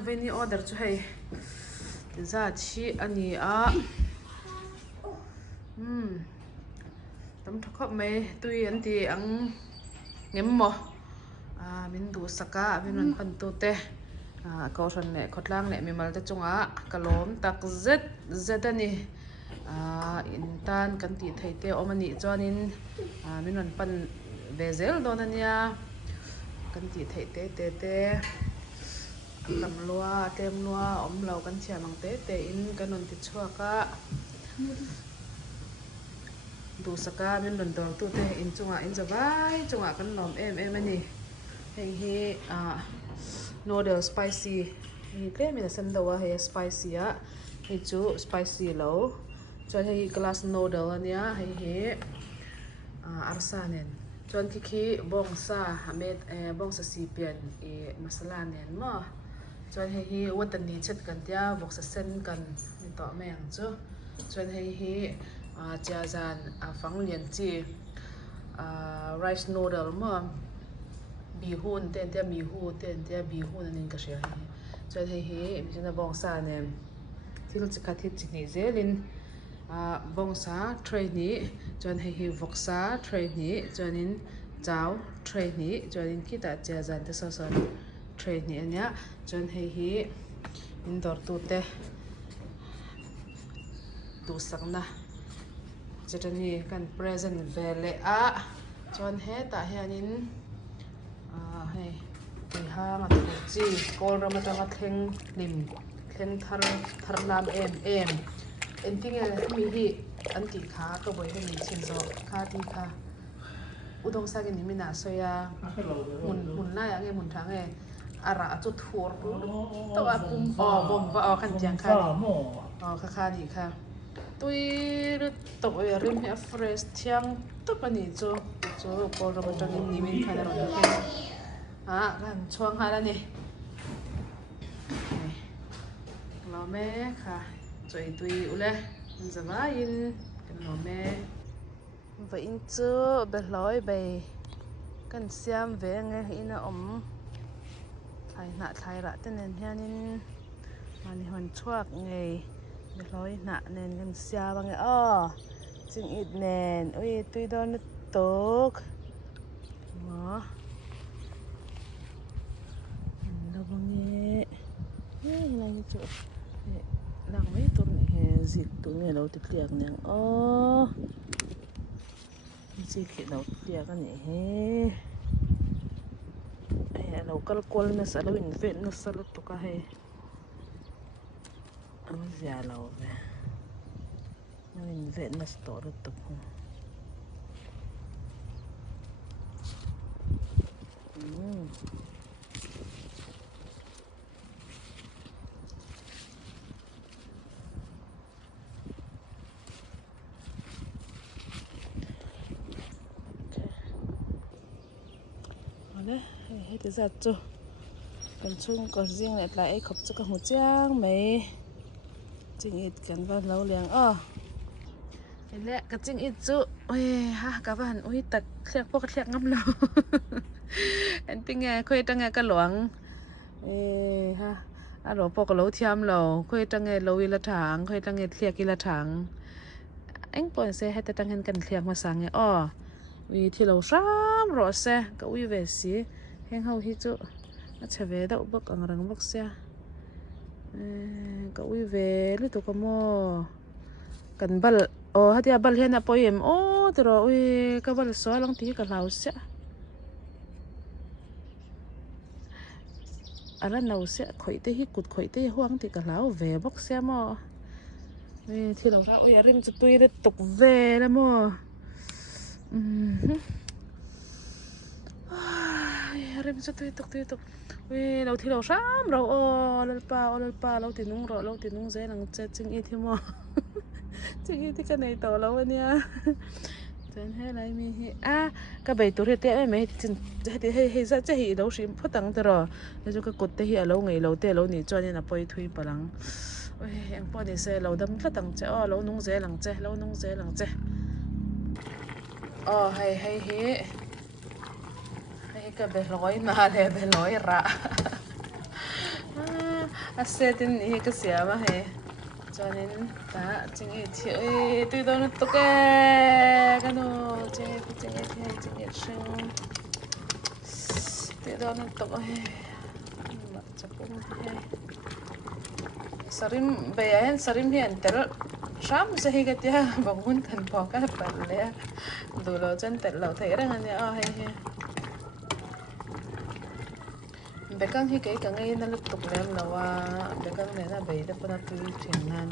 11 order chu hei za chi ani a tam thakop mai tui an ti ang ngem mo min du saka min ron pan tu te ko ron ne khotlang ne mi mal te chunga kalom tak zet ani in tan kan ti thei te omani chuanin min ron pan vezel don ania kan ti thei te lam lua tem lua om lo kan chia mang te in kan ron ti chuaka du saka min ron dor tu te in chunga in zawai chunga kan lom em ani hei noodle spicy hi tle mi san dawa he spicy a hi chu spicy lo chuan hei glass noodle ania hei arsa nen chuan khi bongsa hamet bongsa si pian masala nen mo chuan hei watani chet kan tia boksa sen kan ni to meng chu chuan hei cha zan phang lian chi rice noodle mo bihun ten tia mihu ten tia bihun anin ka share hi chuan hei mi chana bongsa nen thil chikha thi chini zelin bongsa tray ni chuan hei voksa tray ni chuanin chaw tray ni chuanin kita cha zan te so tray ni ania chuan hei indoor tu te tu sakna chetani kan present vele chuan he ta hianin hei hang at chi kol ram atanga thleng thar lam em enting mi hi anti kha ka boi ni chin zo kha ti kha udong sa ge ni mina soya mun na ya ge mun thang e ara chu thur to a pum bom wa kan tiang kha kha ni kha tui to ya rim ya fresh thiang to pani chu kol ram atanga ni min kha na ro kan chuang ha la ni lo me kha choi tui ule zawain kan lo me va in chu be hloi be kan siam ve nge ina thlai ra te nen hianin mani hon chuak nge be hloi na nen kan sia ba nge ching it nen ui tui don tok mo lo bange lai chu lang mấy tuần hè dịch tuần hè đầu tiếp liệt nè dịch cái đầu tiếp liệt cái này he đầu cal qual nó sẽ là bình viện nó sẽ là tụ cái he anh già lâu về nó bình viện nó sẽ tổ được tụ hết cái giật rồi còn chung còn riêng lại lại khóc cho cả một trang mấy chỉnh ít cắn vào lâu liền cái lẹ cái chỉnh ít chú ôi ha các bạn ôi tật khẹt bốc khẹt ngâm lâu anh tin nghe khơi trong nghe cái loáng ha rồi bốc cái lấu thiam lâu khơi trong nghe lâu là tháng khơi trong nghe khẹt là tháng anh còn sẽ hay trong nghe cần khẹt mà sáng nghe vì thì lâu sám rồi xe cái uy về xí heng hậu hi chu nó chả về đâu bốc ở răng bốc xe cái uy về lúc tụi mo cần bal hạt ya bal hen apo em từ rồi uy cái bal xóa lăng tí cái lau xe là nấu xe khởi tê hi cụt khởi tê hoang thì cái lau về bốc xe mo thì lâu ra uy rim cho tôi để tục về là mo rim cho tôi tục ui lâu thì lâu sám rồi lal pa lâu thì nung dễ năng chết chừng ít thì mo chừng ít thì cái này to lâu nha chân hay lại mi cái bầy tuổi thì em mấy thì ra chứ hi lâu xím phát tăng rồi nên cho cái cột thì hi lâu ngày lâu tê lâu nỉ cho nên là bơi thui bà lăng ui em bỏ đi xe lâu đâm phát tăng chứ lâu nung dễ lăng chứ hay cái bè lối mà để bè lối ra Asetin hi ka siama he chonin ta chingi thi tu don to ke kanu chingi shing tu don to he ma chapung he sarim bayan sarim hi antar sham se hi ka tia bangun kan po ka pan le du lo chen tet lo thei ra ngan ya he bekang hi cái ngai na lup tuk lem lawa bekang ne na bei da pana tu thin nan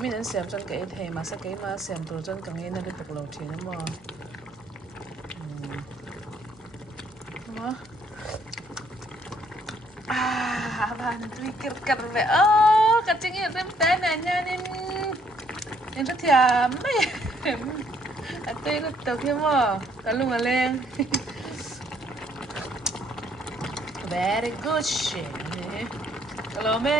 min an siam chan cái the ma sa cái ma siam tur chan ka ngai na lup tuk lo thin mo ma ban tu kir kar ve ka ching i rem ta na nya nin en ta thiam mai atei lup tuk hi mo ka lu ma leng very good shit hello me